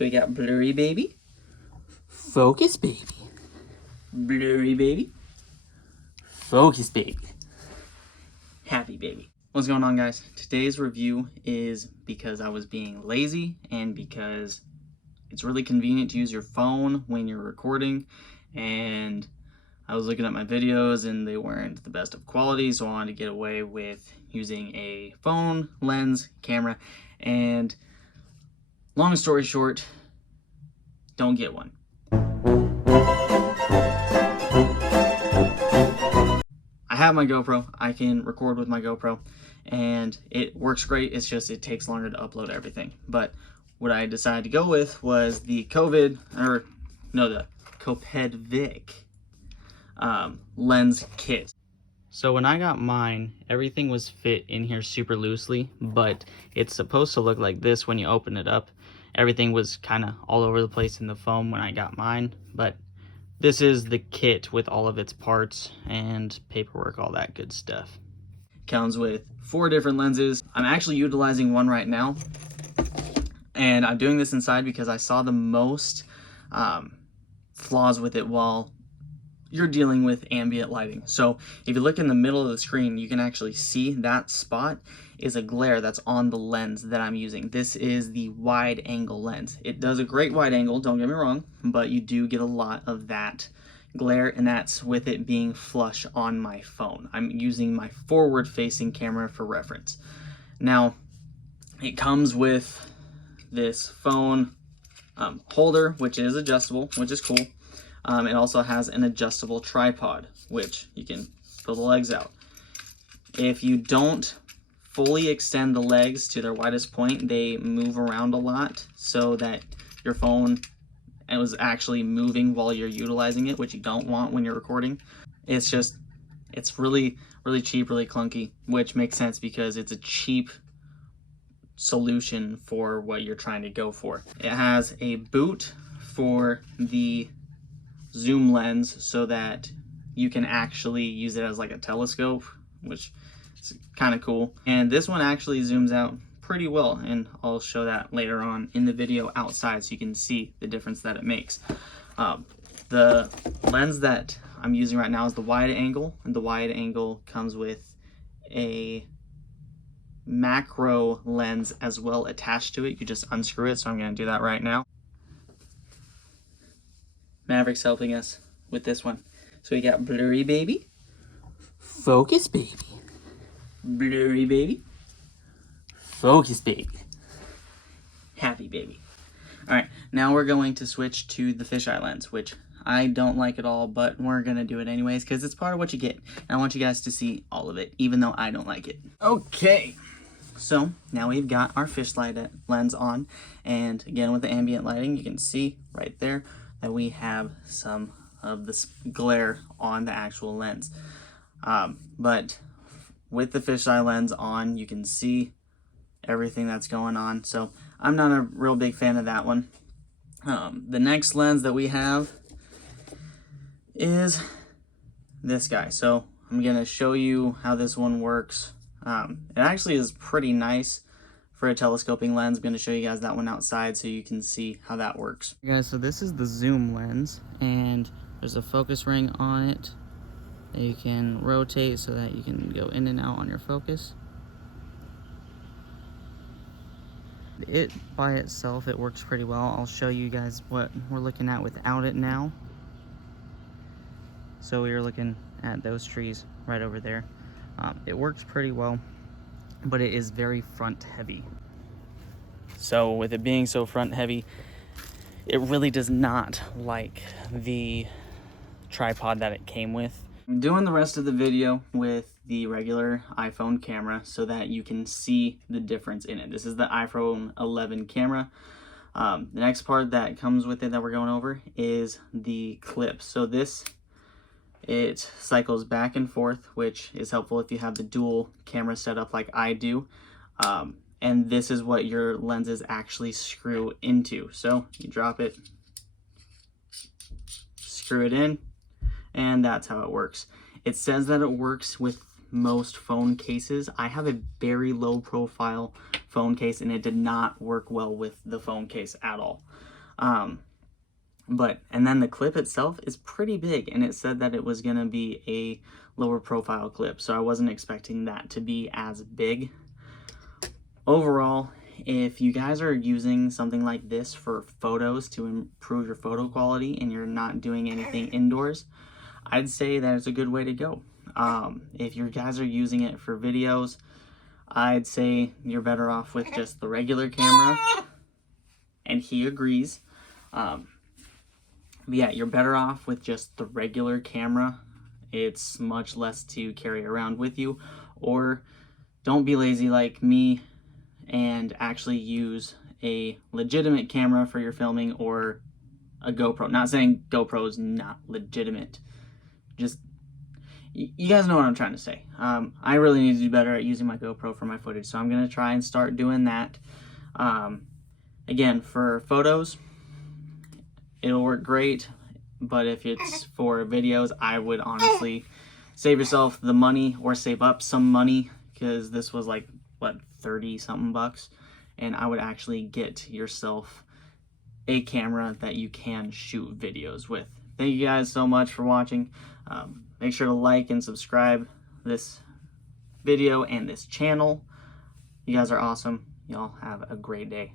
So we got blurry baby, focus baby, blurry baby, focus baby, happy baby. What's going on, guys? Today's review is because I was being lazy and because it's really convenient to use your phone when you're recording, and I was looking at my videos and they weren't the best of quality, so I wanted to get away with using a phone, lens, camera, and long story short, don't get one. I have my GoPro, I can record with my GoPro, and it works great. It's just it takes longer to upload everything. But what I decided to go with was the the CoPedvic lens kit. So when I got mine, everything was fit in here super loosely, but it's supposed to look like this when you open it up. Everything was kind of all over the place in the foam when I got mine, but this is the kit with all of its parts and paperwork, all that good stuff. Comes with 4 different lenses. I'm actually utilizing one right now, and I'm doing this inside because I saw the most flaws with it while you're dealing with ambient lighting. So if you look in the middle of the screen, you can actually see that spot is a glare that's on the lens that I'm using. This is the wide angle lens. It does a great wide angle, don't get me wrong, but you do get a lot of that glare, and that's with it being flush on my phone. I'm using my forward facing camera for reference. Now, it comes with this phone holder, which is adjustable, which is cool. It also has an adjustable tripod, which you can pull the legs out. If you don't fully extend the legs to their widest point, they move around a lot, so that your phone was actually moving while you're utilizing it, which you don't want when you're recording. It's really, really cheap, really clunky, which makes sense because it's a cheap solution for what you're trying to go for. It has a boot for the zoom lens so that you can actually use it as like a telescope, which is kind of cool. And this one actually zooms out pretty well, and I'll show that later on in the video outside so you can see the difference that it makes. The lens that I'm using right now is the wide angle, and the wide angle comes with a macro lens as well attached to it. You just unscrew it, so I'm going to do that right now. Maverick's helping us with this one. So we got blurry baby, focus baby, blurry baby, focus baby, happy baby. All right, now we're going to switch to the fisheye lens, which I don't like at all, but we're gonna do it anyways because it's part of what you get. And I want you guys to see all of it, even though I don't like it. Okay, so now we've got our fisheye lens on, and again with the ambient lighting, you can see right there that we have some of this glare on the actual lens. But with the fisheye lens on, you can see everything that's going on. So I'm not a real big fan of that one. The next lens that we have is this guy. So I'm gonna show you how this one works. It actually is pretty nice for a telescoping lens. I'm going to show you guys that one outside so you can see how that works. Okay, guys, so this is the zoom lens, and there's a focus ring on it that you can rotate so that you can go in and out on your focus. It by itself, it works pretty well. I'll show you guys what we're looking at without it now. So we are looking at those trees right over there. It works pretty well, but it is very front heavy. So with it being so front heavy, it really does not like the tripod that it came with. I'm doing the rest of the video with the regular iPhone camera so that you can see the difference in it. This is the iPhone 11 camera. The next part that comes with it that we're going over is the clip. So it cycles back and forth, which is helpful if you have the dual camera set up like I do. And this is what your lenses actually screw into. So you drop it, screw it in, and that's how it works. It says that it works with most phone cases. I have a very low profile phone case, and it did not work well with the phone case at all. And then the clip itself is pretty big, and it said that it was gonna be a lower profile clip, so I wasn't expecting that to be as big. Overall, if you guys are using something like this for photos to improve your photo quality and you're not doing anything indoors, I'd say that it's a good way to go. If you guys are using it for videos, I'd say you're better off with just the regular camera, and he agrees. But yeah, you're better off with just the regular camera. It's much less to carry around with you. Or don't be lazy like me and actually use a legitimate camera for your filming, or a GoPro. Not saying GoPro is not legitimate. Just, you guys know what I'm trying to say. I really need to do better at using my GoPro for my footage, so I'm going to try and start doing that. Again, for photos, it'll work great, but if it's for videos, I would honestly save yourself the money, or save up some money, because this was like, what, 30 something bucks, and I would actually get yourself a camera that you can shoot videos with. Thank you guys so much for watching. Make sure to like and subscribe this video and this channel. You guys are awesome. Y'all have a great day.